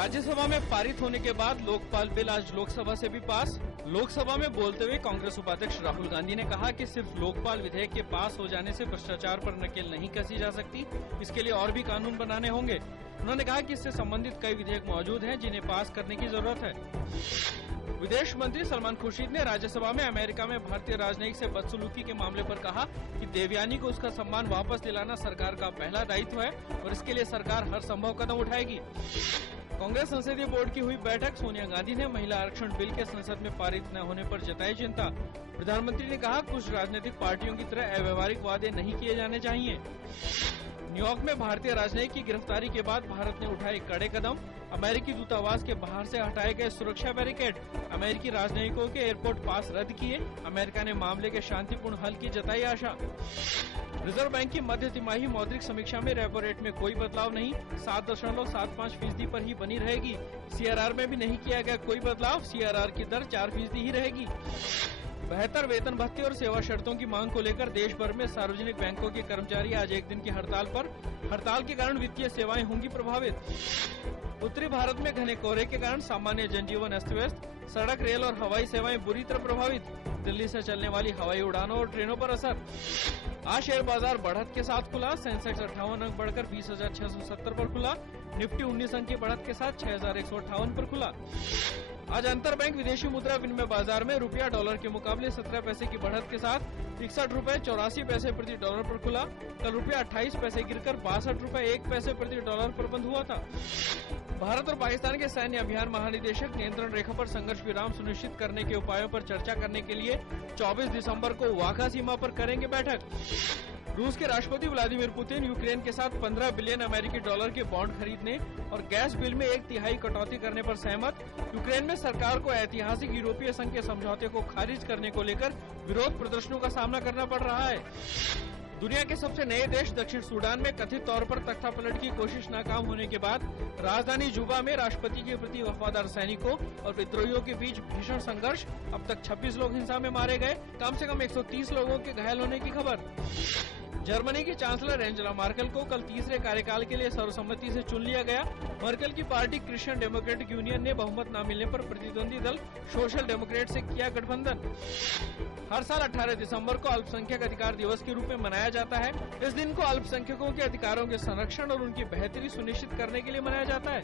राज्यसभा में पारित होने के बाद लोकपाल बिल आज लोकसभा से भी पास। लोकसभा में बोलते हुए कांग्रेस उपाध्यक्ष राहुल गांधी ने कहा कि सिर्फ लोकपाल विधेयक के पास हो जाने से भ्रष्टाचार पर नकेल नहीं कसी जा सकती, इसके लिए और भी कानून बनाने होंगे। उन्होंने कहा कि इससे संबंधित कई विधेयक मौजूद हैं जिन्हें पास करने की जरूरत है। विदेश मंत्री सलमान खुर्शीद ने राज्यसभा में अमेरिका में भारतीय राजनयिक से बदसलूकी के मामले पर कहा कि देवयानी को उसका सम्मान वापस दिलाना सरकार का पहला दायित्व है और इसके लिए सरकार हर संभव कदम उठाएगी। कांग्रेस संसदीय बोर्ड की हुई बैठक। सोनिया गांधी ने महिला आरक्षण बिल के संसद में पारित न होने पर जताई चिंता। प्रधानमंत्री ने कहा कुछ राजनीतिक पार्टियों की तरह अव्यवहारिक वादे नहीं किए जाने चाहिए। न्यूयॉर्क में भारतीय राजनयिक की गिरफ्तारी के बाद भारत ने उठाए कड़े कदम। अमेरिकी दूतावास के बाहर से हटाए गए सुरक्षा बैरिकेड। अमेरिकी राजनयिकों के एयरपोर्ट पास रद्द किए। अमेरिका ने मामले के शांतिपूर्ण हल की जताई आशा। रिजर्व बैंक की मध्य तिमाही मौद्रिक समीक्षा में रेपो रेट में कोई बदलाव नहीं, 7.75% पर ही बनी रहेगी। सीआरआर में भी नहीं किया गया कोई बदलाव, सीआरआर की दर 4% ही रहेगी। बेहतर वेतन भत्ते और सेवा शर्तों की मांग को लेकर देश भर में सार्वजनिक बैंकों के कर्मचारी आज एक दिन की हड़ताल पर। हड़ताल के कारण वित्तीय सेवाएं होंगी प्रभावित। उत्तरी भारत में घने कोहरे के कारण सामान्य जनजीवन अस्त व्यस्त, सड़क, रेल और हवाई सेवाएं बुरी तरह प्रभावित। दिल्ली से चलने वाली हवाई उड़ानों और ट्रेनों पर असर। आज शेयर बाजार बढ़त के साथ खुला। सेंसेक्स 58 अंक बढ़कर 20,670 पर खुला। निफ्टी 19 अंक की बढ़त के साथ 6,158 पर खुला। आज अंतर बैंक विदेशी मुद्रा विनिमय बाजार में रुपया डॉलर के मुकाबले 17 पैसे की बढ़त के साथ 61.84 रुपए प्रति डॉलर पर खुला। कल रुपया 28 पैसे गिरकर 62.01 प्रति डॉलर पर बंद हुआ था। भारत और पाकिस्तान के सैन्य अभियान महानिदेशक नियंत्रण रेखा पर संघर्ष विराम सुनिश्चित करने के उपायों पर चर्चा करने के लिए 24 दिसंबर को वाघा सीमा पर करेंगे बैठक। रूस के राष्ट्रपति व्लादिमीर पुतिन यूक्रेन के साथ 15 बिलियन अमेरिकी डॉलर के बॉन्ड खरीदने और गैस बिल में 1/3 कटौती करने पर सहमत। यूक्रेन में सरकार को ऐतिहासिक यूरोपीय संघ के समझौते को खारिज करने को लेकर विरोध प्रदर्शनों का सामना करना पड़ रहा है। दुनिया के सबसे नए देश दक्षिण सूडान में कथित तौर पर तख्तापलट की कोशिश नाकाम होने के बाद राजधानी जुबा में राष्ट्रपति के प्रति वफादार सैनिकों और विद्रोहियों के बीच भीषण संघर्ष। अब तक 26 लोग हिंसा में मारे गए, कम से कम 130 लोगों के घायल होने की खबर। जर्मनी की चांसलर एंजेला मार्केल को कल तीसरे कार्यकाल के लिए सर्वसम्मति से चुन लिया गया। मार्केल की पार्टी क्रिश्चियन डेमोक्रेटिक यूनियन ने बहुमत न मिलने पर प्रतिद्वंदी दल सोशल डेमोक्रेट से किया गठबंधन। हर साल 18 दिसंबर को अल्पसंख्यक अधिकार दिवस के रूप में मनाया जाता है। इस दिन को अल्पसंख्यकों के अधिकारों के संरक्षण और उनकी बेहतरी सुनिश्चित करने के लिए मनाया जाता है।